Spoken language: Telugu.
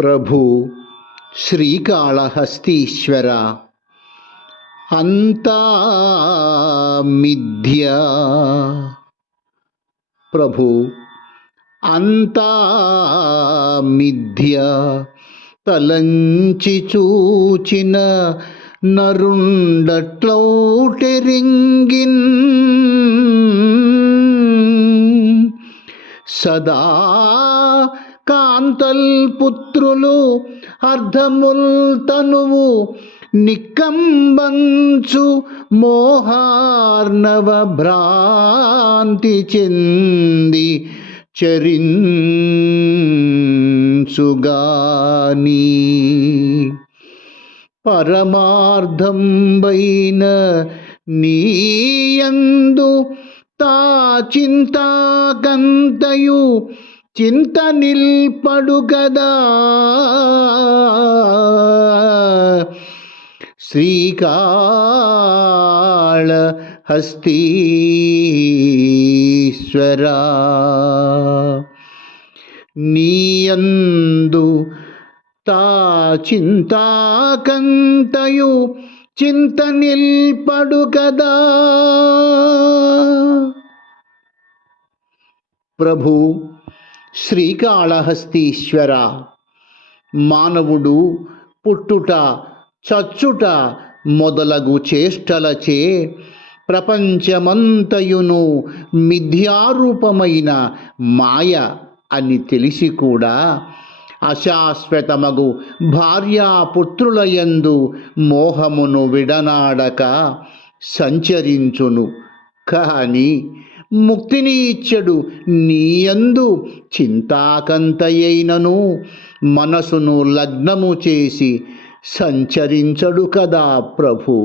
ప్రభు శ్రీకాళహస్తీశ్వర అంతా మిథ్య. ప్రభు అంతా మిథ్య, తలంచి చూచిన నరుండట్లౌటెరింగిన్. సదా కాంతల్ పుత్రులు అర్ధముల్ తనువు నికంబంచు మోహార్ణవ భ్రాంతి చెంది చరించుగాని. పరమార్థంబైన నీయందు తా చింతాకంతయు చింత నిల్పడు గదా. శ్రీకాళహస్తీశ్వరా నీయందు తా చింతాకంతయు చింత నిల్పడు గదా. ప్రభు శ్రీకాళహస్తీశ్వర, మానవుడు పుట్టుట చచ్చుట మొదలగు చేష్టలచే ప్రపంచమంతయును మిథ్యారూపమైన మాయ అని తెలిసి కూడా అశాశ్వతమగు భార్యాపుత్రులయందు మోహమును విడనాడక సంచరించును. కాని ముక్తిని ఇచ్చడు నీయందు చింతాకంతయైనను మనసును లగ్నము చేసి సంచరించడు కదా ప్రభు.